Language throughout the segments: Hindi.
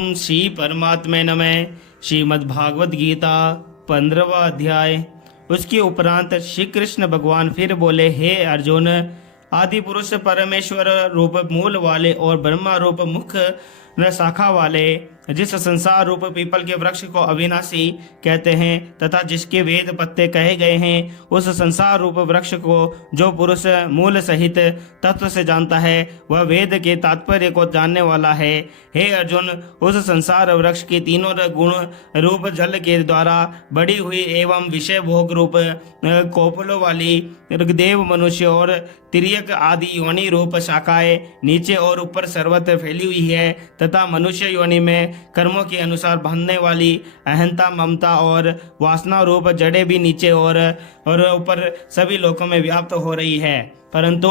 ओम श्री परमात्मा नमः। श्रीमद्भागवत गीता 15वां अध्याय। उसके उपरांत श्री कृष्ण भगवान फिर बोले, हे अर्जुन, आदि पुरुष परमेश्वर रूप मूल वाले और ब्रह्मा रूप मुख्य शाखा वाले, जिस संसार रूप पीपल के वृक्ष को अविनाशी कहते हैं तथा जिसके वेद पत्ते कहे गए हैं, उस संसार रूप वृक्ष को जो पुरुष मूल सहित तत्व से जानता है वह वेद के तात्पर्य को जानने वाला है। हे अर्जुन, उस संसार वृक्ष की तीनों गुण रूप जल के द्वारा बढ़ी हुई एवं विषय भोग रूप कोपलों वाली देव, मनुष्य और तिर्यक आदि योनि रूप शाखाएं नीचे और ऊपर सर्वत्र फैली हुई है तथा मनुष्य योनि में कर्मों के अनुसार बांधने वाली अहंता, ममता और वासना रूप जड़ें भी नीचे और ऊपर सभी लोकों में व्याप्त हो रही है। परंतु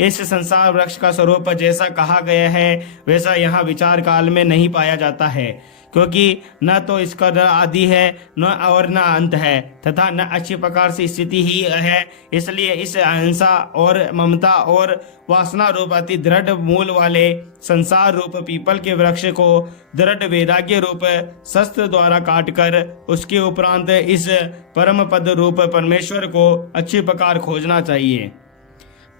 इस संसार वृक्ष का स्वरूप जैसा कहा गया है वैसा यहाँ विचार काल में नहीं पाया जाता है, क्योंकि न तो इसका न आदि है न और न अंत है तथा न अच्छी प्रकार से स्थिति ही है। इसलिए इस अहिंसा और ममता और वासना रूप अति दृढ़ मूल वाले संसार रूप पीपल के वृक्ष को दृढ़ वैराग्य रूप शस्त्र द्वारा काटकर उसके उपरांत इस परम पद रूप परमेश्वर को अच्छी प्रकार खोजना चाहिए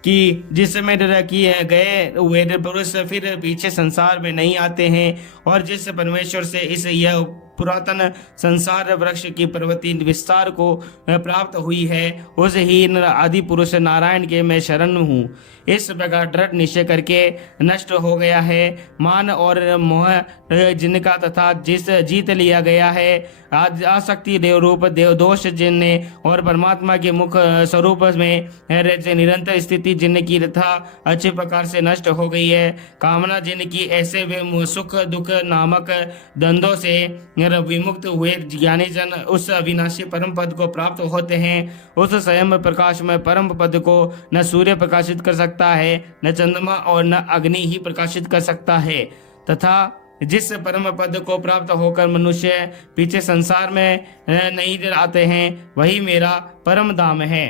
कि जिसमें किए गए हुए पुरुष फिर पीछे संसार में नहीं आते हैं और जिस परमेश्वर से इस यह पुरातन संसार वृक्ष की पर्वती विस्तार को प्राप्त हुई है, उस ही आदि पुरुष नारायण के मैं शरण हूँ। इस प्रकार दृढ़ निश्चय करके नष्ट हो गया है मान और मोह जिनका तथा जिस जीत लिया गया है आसक्ति देव रूप देव दोष जिनने और परमात्मा के मुख स्वरूप में निरंतर स्थिति जिनकी तथा अच्छे प्रकार से नष्ट हो गई है। कामना जिनकी ऐसे वे सुख दुख नामक द्वंद्वों से विमुक्त हुए ज्ञानी जन उस अविनाशी परम पद को प्राप्त होते हैं। उस स्वयं प्रकाश में परम पद को न सूर्य प्रकाशित कर सकता है, न चंद्रमा और न अग्नि ही प्रकाशित कर सकता है तथा जिस परम पद को प्राप्त होकर मनुष्य पीछे संसार में नहीं आते हैं वही मेरा परम धाम है।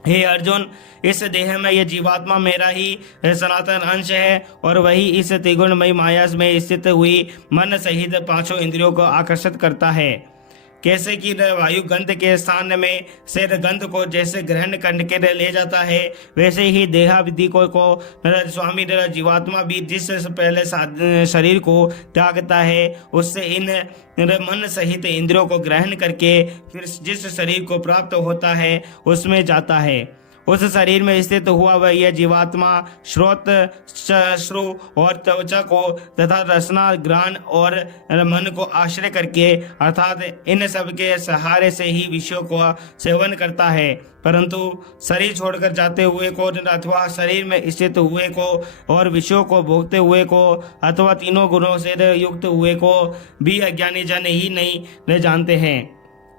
हे अर्जुन, इस देह में यह जीवात्मा मेरा ही सनातन अंश है और वही इस त्रिगुणमयी माया में स्थित हुई मन सहित पांचों इंद्रियों को आकर्षित करता है। कैसे कि वायु गंध के स्थान में से गंध को जैसे ग्रहण करके ले जाता है, वैसे ही देहाविधि को स्वामी जीवात्मा भी जिस पहले शरीर को त्यागता है उससे इन मन सहित इंद्रियों को ग्रहण करके फिर जिस शरीर को प्राप्त होता है उसमें जाता है। उस शरीर में स्थित हुआ वह यह जीवात्मा श्रोत, श्रु और त्वचा को तथा रसना, घ्राण और मन को आश्रय करके अर्थात इन सब के सहारे से ही विषयों को सेवन करता है। परंतु शरीर छोड़कर जाते हुए को अथवा शरीर में स्थित हुए को और विषयों को भोगते हुए को अथवा तीनों गुणों से युक्त हुए को भी अज्ञानी जन ही नहीं जानते हैं।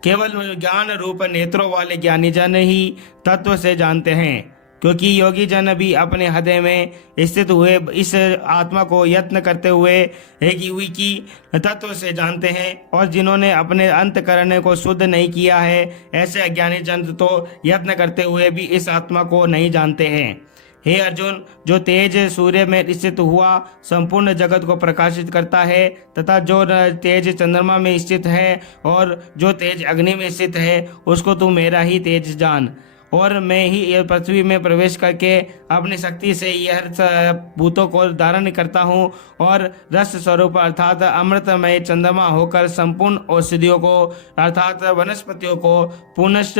केवल ज्ञान रूप नेत्रों वाले ज्ञानी जन ही तत्व से जानते हैं, क्योंकि योगी जन भी अपने हृदय में स्थित हुए इस आत्मा को यत्न करते हुए एक हुई की तत्व से जानते हैं। और जिन्होंने अपने अंतकरण को शुद्ध नहीं किया है ऐसे अज्ञानी जन तो यत्न करते हुए भी इस आत्मा को नहीं जानते हैं। हे अर्जुन, जो तेज सूर्य में स्थित हुआ संपूर्ण जगत को प्रकाशित करता है तथा जो तेज चंद्रमा में स्थित है और जो तेज अग्नि में स्थित है उसको तू मेरा ही तेज जान। और मैं ही यह पृथ्वी में प्रवेश करके अपनी शक्ति से यह भूतों को धारण करता हूँ और रस स्वरूप अर्थात अमृतमय चंद्रमा होकर संपूर्ण औषधियों को अर्थात वनस्पतियों को पुनश्च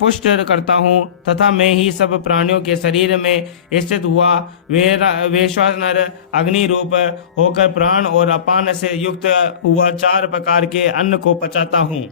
पुष्ट करता हूँ तथा मैं ही सब प्राणियों के शरीर में स्थित हुआ वैश्वानर अग्नि रूप होकर प्राण और अपान से युक्त हुआ 4 प्रकार के अन्न को पचाता हूँ।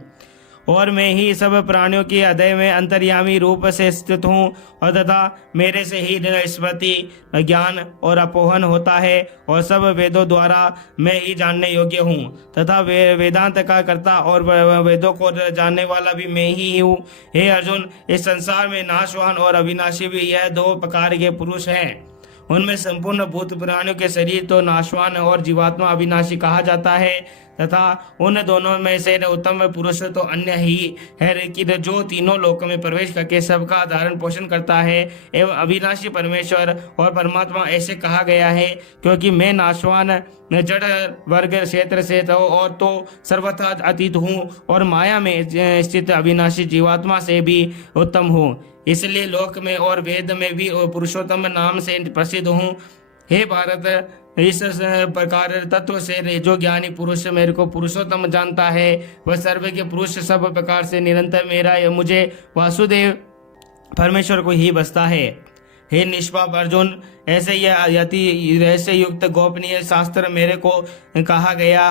और मैं ही सब प्राणियों के हृदय में अंतर्यामी रूप से स्थित हूँ और तथा मेरे से ही स्मृति, ज्ञान और अपोहन होता है और सब वेदों द्वारा मैं ही जानने योग्य हूँ तथा वेदांत का कर्ता और वेदों को जानने वाला भी मैं ही हूँ। हे अर्जुन, इस संसार में नाशवान और अविनाशी भी यह 2 प्रकार के पुरुष हैं। उनमें संपूर्ण भूत प्राणियों के शरीर तो नाशवान और जीवात्मा अविनाशी कहा जाता है तथा उन दोनों में से उत्तम पुरुष तो अन्य ही है कि जो तीनों लोकों में प्रवेश करके सबका धारण पोषण करता है एवं अविनाशी परमेश्वर और परमात्मा ऐसे कहा गया है, क्योंकि मैं नाशवान जड़ वर्ग क्षेत्र से तो और तो सर्वथा अतीत हूँ और माया में स्थित अविनाशी जीवात्मा से भी उत्तम हूँ, इसलिए लोक में और वेद में भी पुरुषोत्तम नाम से प्रसिद्ध हूँ। हे भारत, इस प्रकार तत्व से जो ज्ञानी पुरुष मेरे को पुरुषोत्तम जानता है वह सर्व के पुरुष सब प्रकार से निरंतर मेरा मुझे वासुदेव परमेश्वर को ही बसता है। हे निष्पाप अर्जुन, ऐसे यह यति रहस्य युक्त गोपनीय शास्त्र मेरे को कहा गया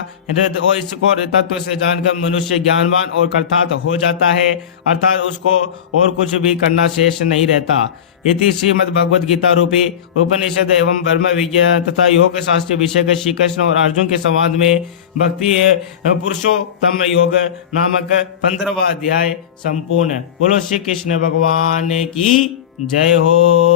और इसको तत्व से जानकर मनुष्य ज्ञानवान और कृतार्थ हो जाता है, अर्थात उसको और कुछ भी करना शेष नहीं रहता। इति श्रीमद् भगवद गीता रूपी उपनिषद एवं ब्रह्म विज्ञान तथा योग शास्त्र विषय के श्री कृष्ण और अर्जुन के संवाद में भक्ति पुरुषोत्तम योग नामक 15वां अध्याय संपूर्ण। बोलो श्री कृष्ण भगवान की जय हो।